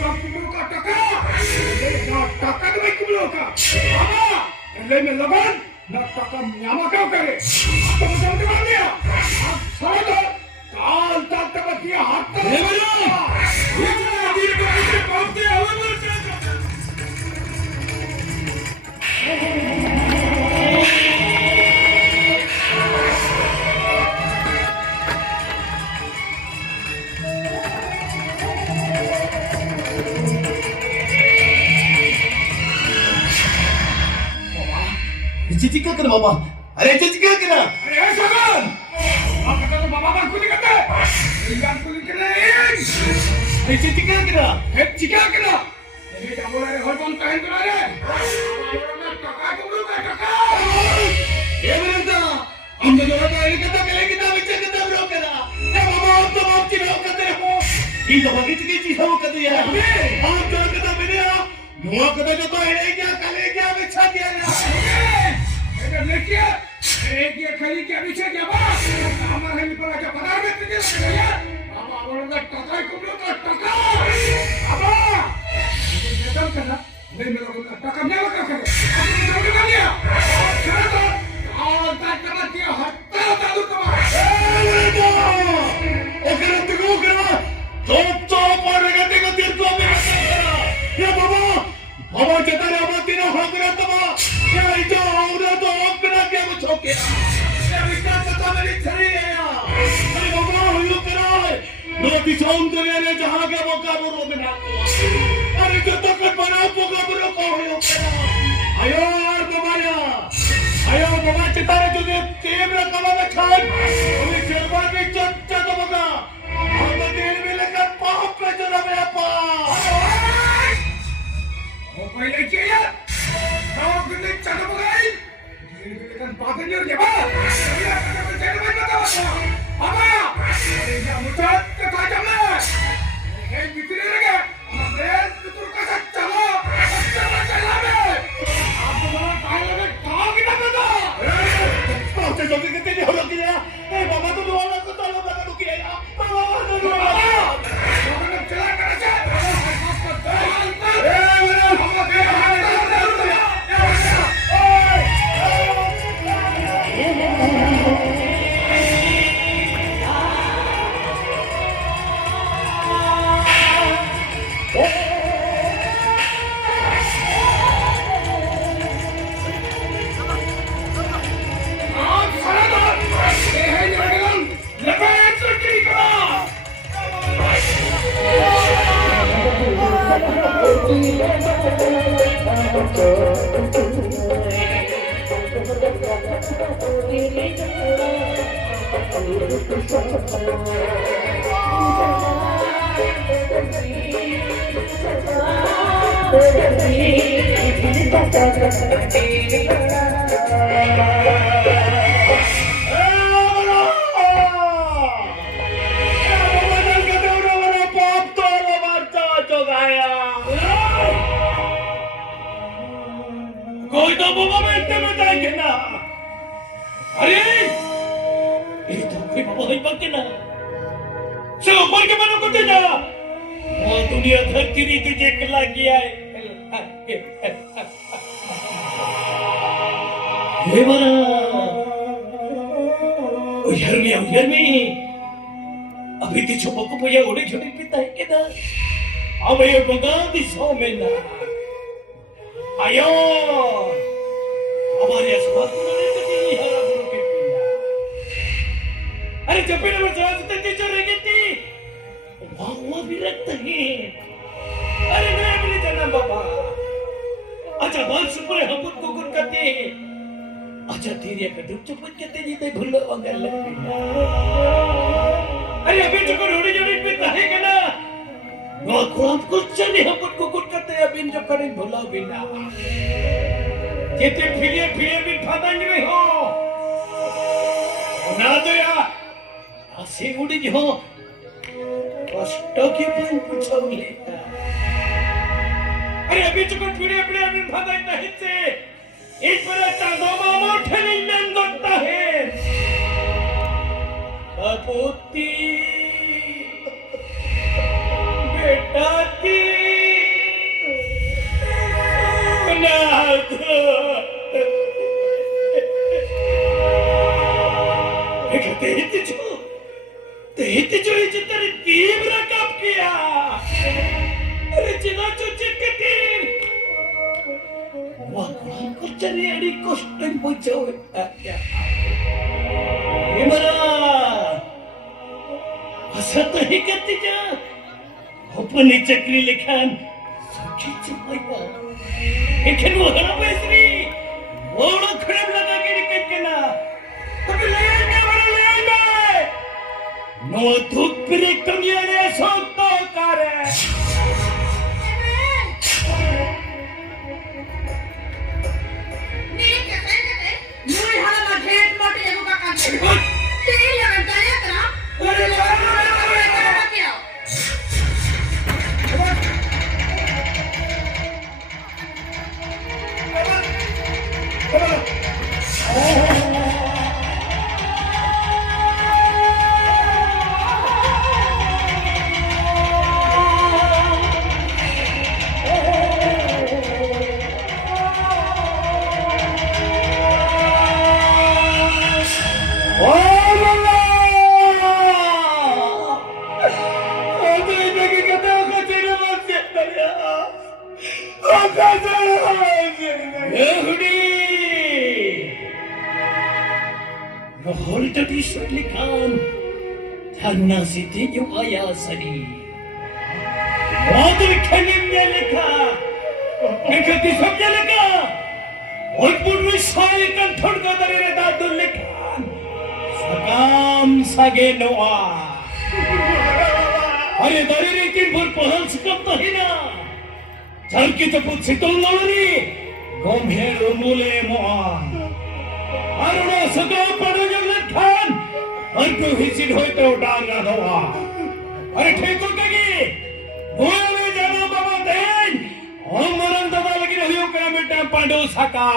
Kamu kumru ka takak. Takak tu kumru ka. Apa? Lemme laban. Nak takam nyama kau kare. Apa macam tu dia? Sahaja. Kal tak dapat dia harta. ले बनो ये दिन को कितने पापते हवा में चल चिचिक क्या करा बाबा अरे चिचिक क्या करा Ayo saban. Apa kata bapa aku ni kata? Jangan kulit kena. अरे चिचिक क्या करा Cika kena. Ini tak boleh hormon kain kena ni. Takak kumru ka takak. ये बरंता हम तो दोनों का एक कदम मिलेंगे ना बच्चे कदम रोक करा ये बाबा हम तो बाप की रोक करते हो ये तो बाकी की चीज हो कर दिया हम जो कदम मिले नुआ कदम जो तो है क्या कले क्या बिछा दिया Ada lekia. Dia kali dia bisa jawab. Amar hari pernah jawab. Benar betul dia kaya. Apa orang nak takak kumru ka takak. Apa? Itu dia kena. Dia melakukan takaknya apa kena? Apa dia kena dia? Kena. Oh, tak kena dia hatta tahu kau. Okay रत्ते को करा तो पड़ेगा देखो तीर को भी करा ये बाबा बाबा जता रे बाबा तीनों हाथ रहा तबा क्या इतो और तो ओपना क्या वो छोके balik saya. Ay bawa huyuk kerai. Lo disong dunia ne jahan ke boka buru menaku. Ay jotokan mana boka buru kau huyuk kerai. Ayo yaar bawa ya. Ayo bawa citare jadi tim rakaman macam. Kami serba ni cocok tu boka. Apa tim milakan paham pelajaran apa? Apa yang kia? Kau kena cakap bagai. Dia kan pakai dia apa? Dia akan bercakap macam apa? Dia muncul ke tajam lah. Hei, bikin lagi. Ambil betul kasar calo. Calo ambil. Apa malah kaya lagi? Kau kita betul. Kau cakap kita ni orang kira. Eh, bapa tu dua orang tu tolong bapa tu kira. Bapa tu dua orang. Kau kena jalan ke aja. कोई तो बाबा बैठते बताएंगे ना अरे ये तो कोई बाबा ही पक्के ना चलो ऊपर के मनो को दे जा वो दुनिया धरती नहीं तुझे कला किया है ये बड़ा उधर में अभी तो छुपा को भैया उड़े छोटे पिता है के ना अब ये बगा दिशा में ना आयो हमारे स्वाद को नहीं तो नहीं हरा गुरु के पिया अरे जब भी नमर स्वाद ते जो रहेगी थी वहाँ भी रखता है अरे नहीं मिले जाना बाबा अच्छा बाल सुपर हम को गुण करते हैं अच्छा तेरी एक डुब चुपन करते नहीं तो भूलो अंगल लगते अरे अभी जो को रोड़ी जोड़ी पिता है क्या ना वो खुद कुछ नहीं हम को गुण करते हैं अभी जो करें भूलो बिना जितने फिरे भी फादा नहीं हो ना तो यार ऐसे उड़ी जो कष्ट के पर पूछो लेता अरे अभी चुप फिरे भी फादा नहीं से इस पर चांदो मामा ठेली में लगता है कपूती बेटा की तेरे जो इज्जत कीम रकम किया अरे जिना जो चिकती वह कुछ चली अड़ी कष्ट पूछो ये मरा असर तो ही करती जा अपनी चक्री लिखान सुखी चुपाया लेकिन वो हरा पैसरी वो लोग खड़े लगा के निकल के ना कभी ले आएंगे नो धूप पिरे कमियारे सोतो करे नी कहते मुई हाला ढेर मोटे जगह का काम तेरी लगन जाया करा अरे क्या Mahal tadi serlikan Tanah siti yung ayasari Waduh kanimnya leka Nekati sabnya leka Walaupun wisaikan thorga dari redadul lekan Sakam sage noa Are dari rekin berpahal sekam tahina Jar kita pun sitol lori Gomher mule moa Aruna saga pada yang lekan Antu hisin hoite udanga doa Are theko kagi Boya me jana baba den Omaran dada lagi rahiyo kana beta pandu saka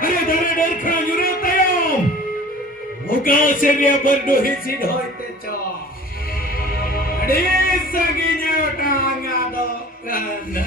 Are dare dar khana yure tayam Muka seria berdu hisin hoite cho Ade saginya udanga do kana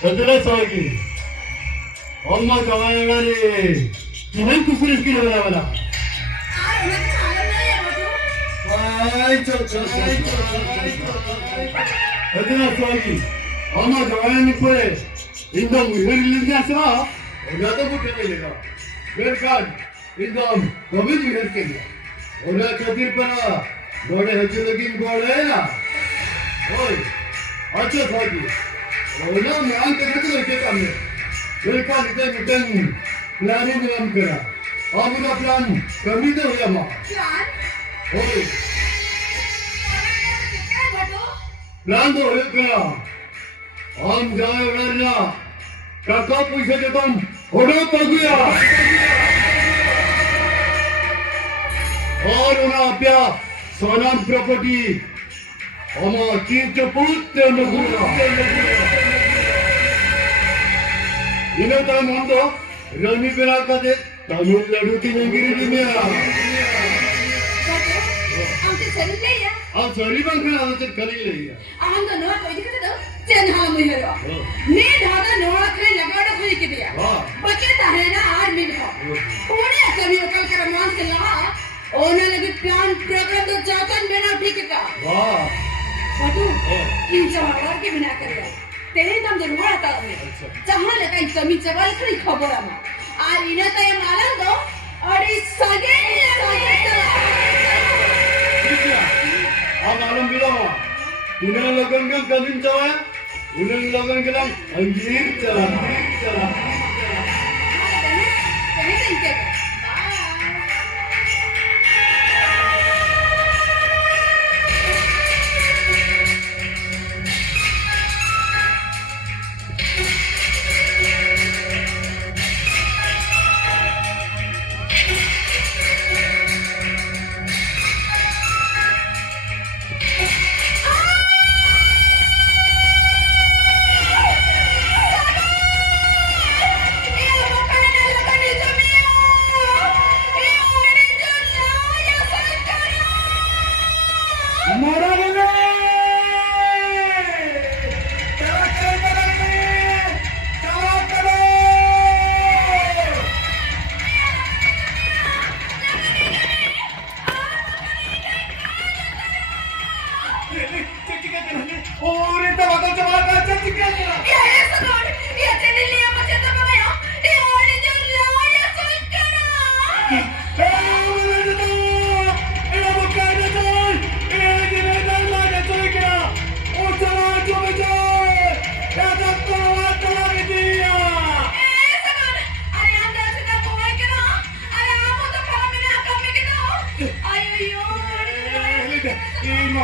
Betul lagi. Allah kawai ngari. Jangan kusur iski lewa lewa. Betul lagi. Allah kawai ni pun. Indom wihir lihat sah. Orang tu bukan lewa. Berkan. Indom kami wihir kena. Orang kadir pana. Borde hajat lagi borde na. Oi. Acha lagi. Orang ni angkat kerja lagi kami. Berkan kita bukan planning dalam kera. Amuna plan kami tu ya mak. Plan? Oi. Kita betul? Plan tu ya kera. Am jalan kerja. Kakak puisi jepang. Orang paguya. और उन्हें Sonam property हमारे तीन चपुत्ते नगुरा इन्हें तो हम तो rummy बिना कदे तमिलनाडु की नगरी में आमचे सरी नाही 아 저리만 그냥 좀 거리래. 아무도 너 거기 그래도 젠 하나 무해요. 네 다다 너라 그래 लगाड़ा कोई के दिया बचता है ना आदमी को उन्हें कभी कल कर मान से लगा उन्हें लगे प्लान प्रोग्राम तो जातन बिना ठीक का 와. बटू इन जवाब के बिना करेगा तेरे दम दे हुआ था जहां लगा इन जमीन जवाल खरी खबर आमा और इन्हें तो ये मालूम दो और इस सगे 아 마음 빌어. 오늘 लगन 그 거진 자와. 오늘 लगन 그랑 अंजीर चला.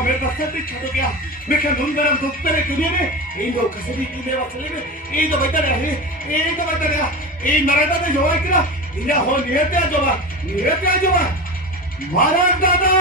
मैं बस से छोड़ गया मैं क्या धुन गरम धूप पे दुनिया में इन दो कसरी की देवा चले में इन दो बैठा रहे इन दो बैठा रहा इन मराठा ने जोवा किया इन हो नियत्या जोवा महाराज दादा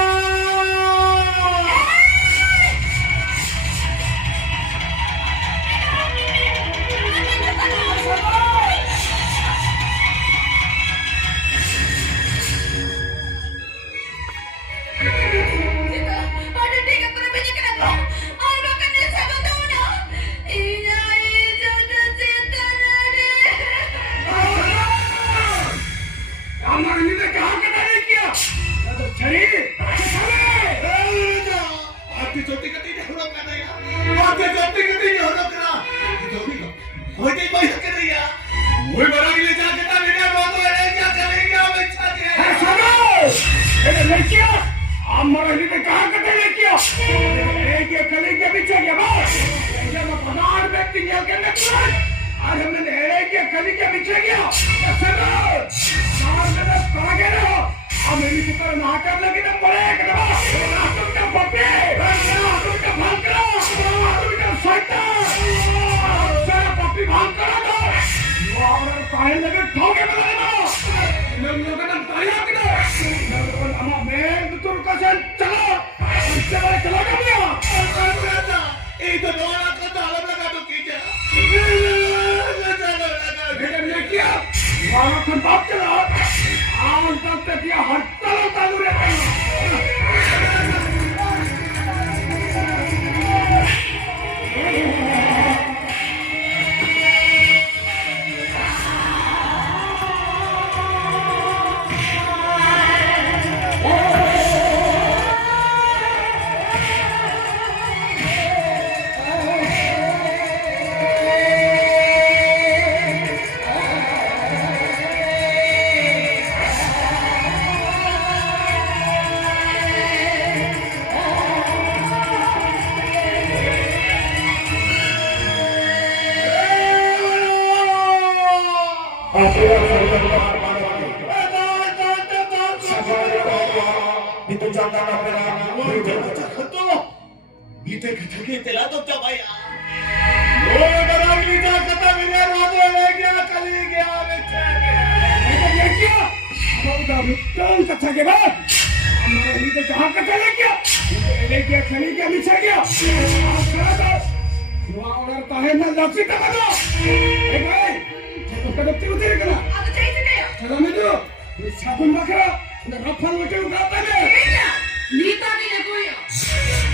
नीता भी देखो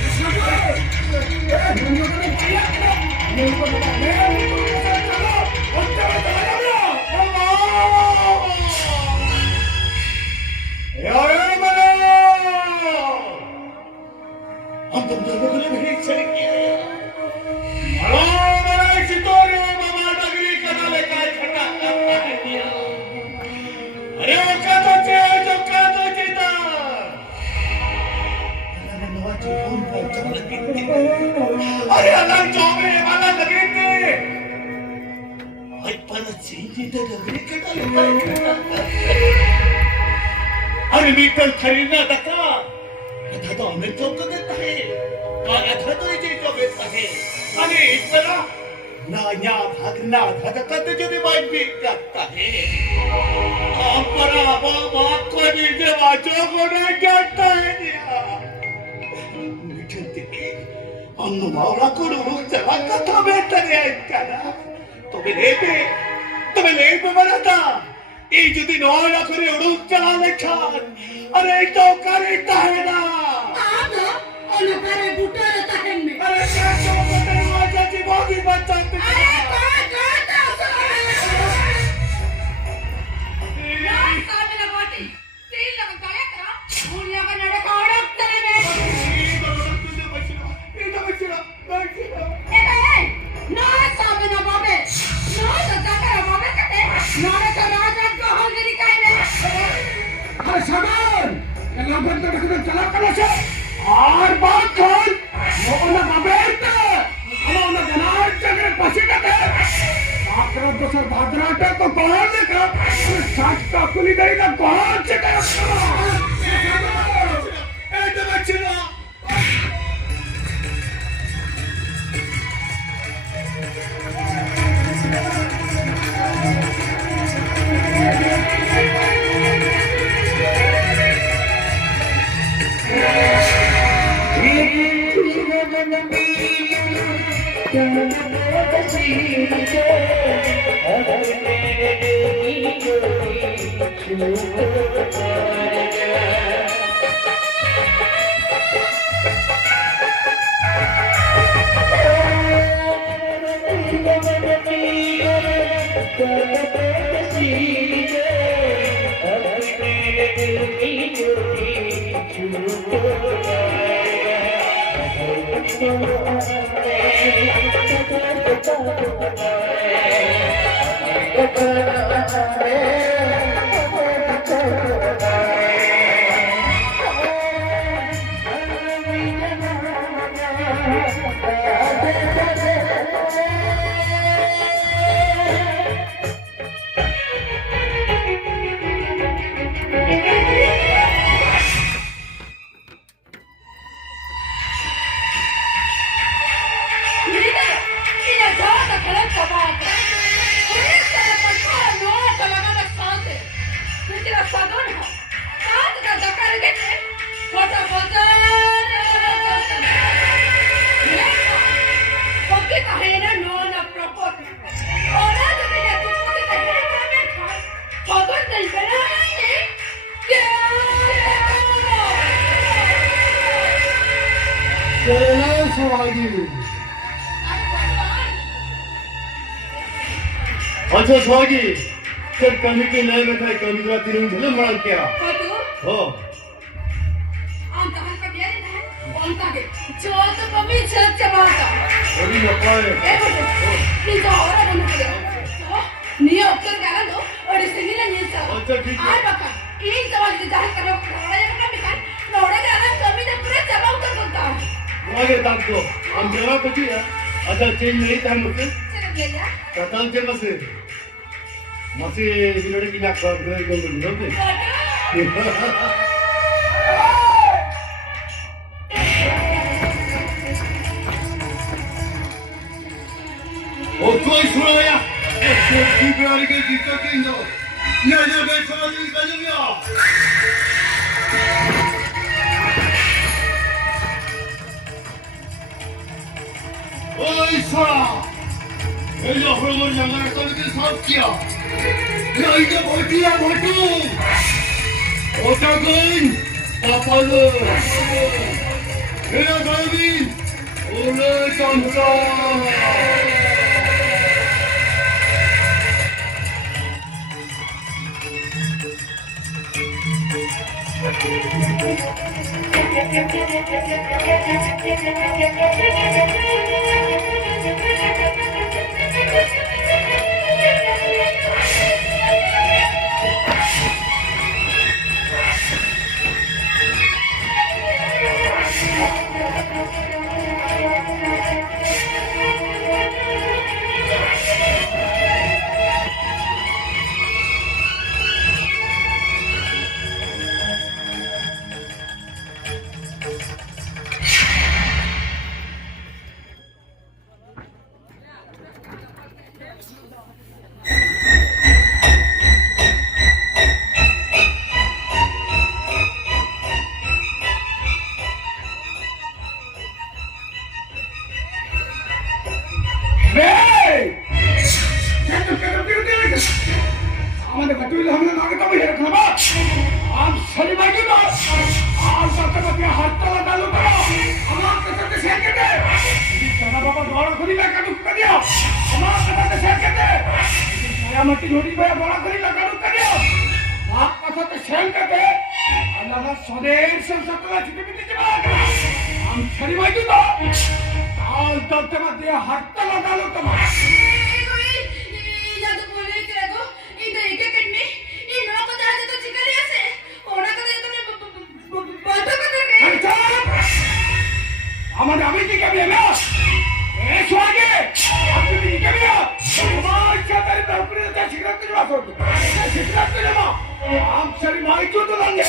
हम तुम दोनों को भी चले किया मारो चितौरे मामा नगरी कदा लेकर खटा अरे ओका तो चीता नवा जीवन पर चल लगी अरे अलग चौबे वाला लगे थे आज पर चीते नगरी कदा लेकर अरे मीटर खरीदना दका था तो हमें चौक देता है था तो इसे को बेचता है अरे इतना ना भागना था तो कद जो दिमाग भी करता है अपरा बाबा को भी जे वाचो को नहीं करता है मिठते के अन्नु मावरा को रुक चला कथा बेहतर है इतना तो ले बनाता ये যদি নয় না করে উড়ুক চালালে খান আরে এটাও কারেটা হয় না आधा अनुकारे बुटारे ताहेन्ने আরে কাটো কত মজা জীবন বাঁচাতে अरे ना सामने बाटी तेल लगा काया करा दुनिया का नडे कावड़ा तने ना सामने बाबे ना जाकर बाबे कते ना का राजा को हल्दी काय में अरे सागर ये लंबन तो रखने चला करो से और बात कर वो ना बाबेते हम ना गनार जगह पसी कते आकर दोसर भाद्राटे तो बाहर निकल साथ का कुली गई का बाहर से कर ए तो बच्चा अच्छा स्वागी जब कमी के नए बताए कमी का तीन झले मार क्या हो बड़ी नपाए अच्छा ठीक है आगे दाब दो हम जरा बची है अच्छा चेंज नहीं था मुझे कताल के मसे मसे बिलड़े की ना कर दे को बोलते ओ कोई सुनो या की बिहार के जीतो तीन दो ये बैठो नहीं कर लिया ओए साला ये जो हमारे जंगल का भी साफ किया ये इधर बोटिया बोटू ओटागन पापालो ये गावी ওরে চঞ্চল আমাদের ঘটুইলে আমরা নাগে তো বের করব আম শনিবার কি বাস আম সত্যবাদী হাততলা চালু করো আমার কাছে শেয়ার কেটে দাদা বাবা বড় করি লাগা ঢুকা দিও আমার কাছে শেয়ার কেটে আমাকে ঝুড়ি ভাই বড় করি লাগা ঢুকা দিও आप কাছে শেয়ার কেটে আল্লাহ সদের সত্যবাদী চিঠিতে যাবা আম শনিবার কি তো কাল সত্যবাদী হাততলা চালু করো আমাদের আমি কি কেমন না এসো আগে আপনি কি কেমন তোমার সাথে তারপরে তা শিখরা করে বাস করতে শিখরা করে মা আম সারি মাই তো তো লাগে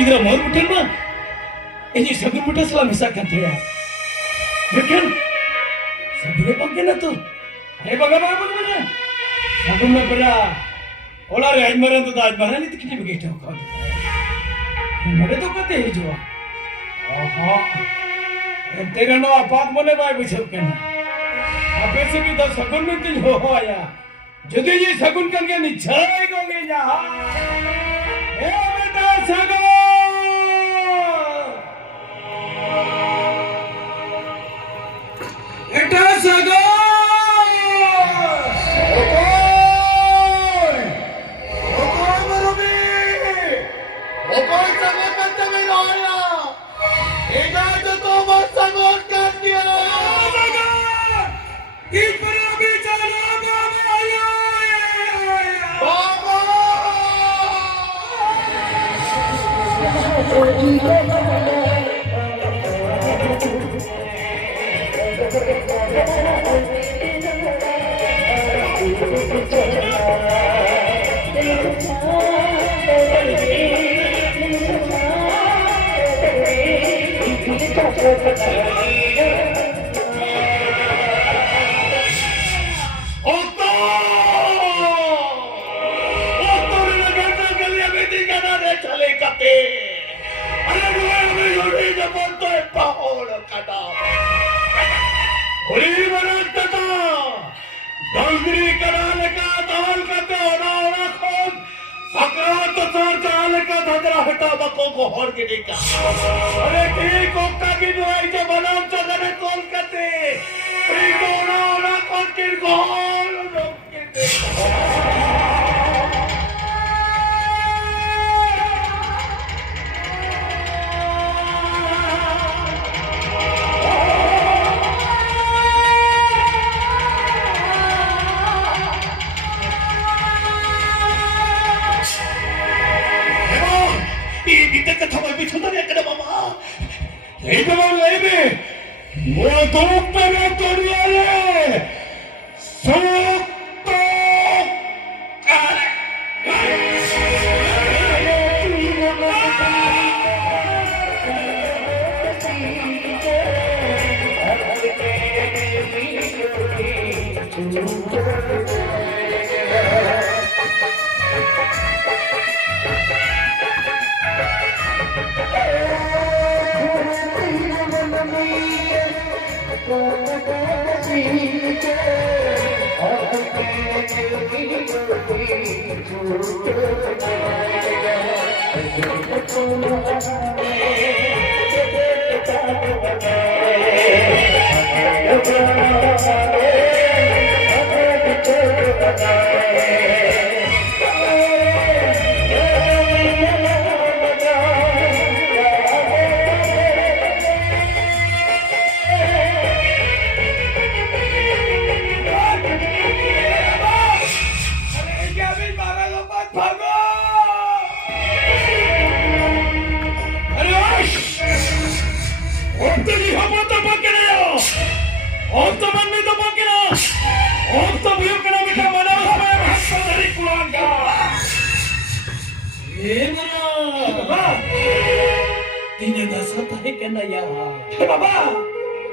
Kita mau bukan mah, ini sabun muda selam misalkan dia, bukan sabunnya pakai na tu, ayo bagaimana bagaimana, sabunnya pernah, olah re ajmaran tu dah ajmaran itu kita begitu kau, mana tu kata hijau, oh, ente kan apa mana baik bukan, apa sih kita sabun itu jo ya, jadi ini sabun kan dia ni cai kau ni ya, beta sabun. Eta saga! Okoy marubi! Okoy sagot kanta mein roya! Ega to tomar sagot kar diya! Saga! Ki parabi chala baba! Baba! अरे ठीक ओक्का की दुआई जो बनाम चलने call करते ठीक ओना कॉल के गोल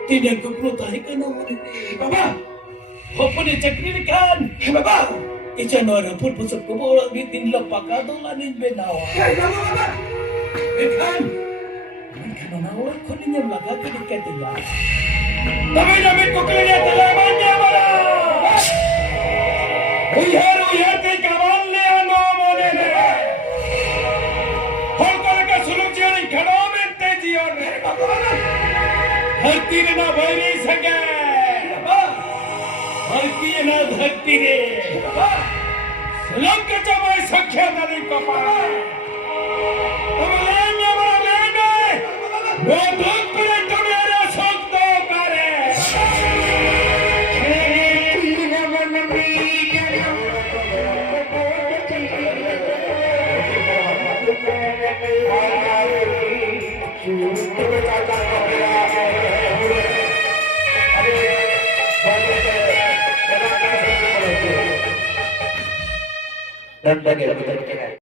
Tidak keperluan kena murid Bapa. Apa ni cakap kan? Bapa. Ikan orang pun pusat kubur di tindak pakar tu lanin benawa. Bapa. Ikan. Ikan nawa kau ni yang laga ke dekat dia. Tapi nama kau kelihatan telah banyak mana. Uyar ke kawan le ano mone le. Hal kau ke suluk jalan kena mente jion. धरती ने ना भय नहीं सके धरती ना धरती रे लंक जमाई सख्या नदी कपा अब लेंगे वो दुख पर दुनिया रे सोच दो करे तीन मन Dan bagi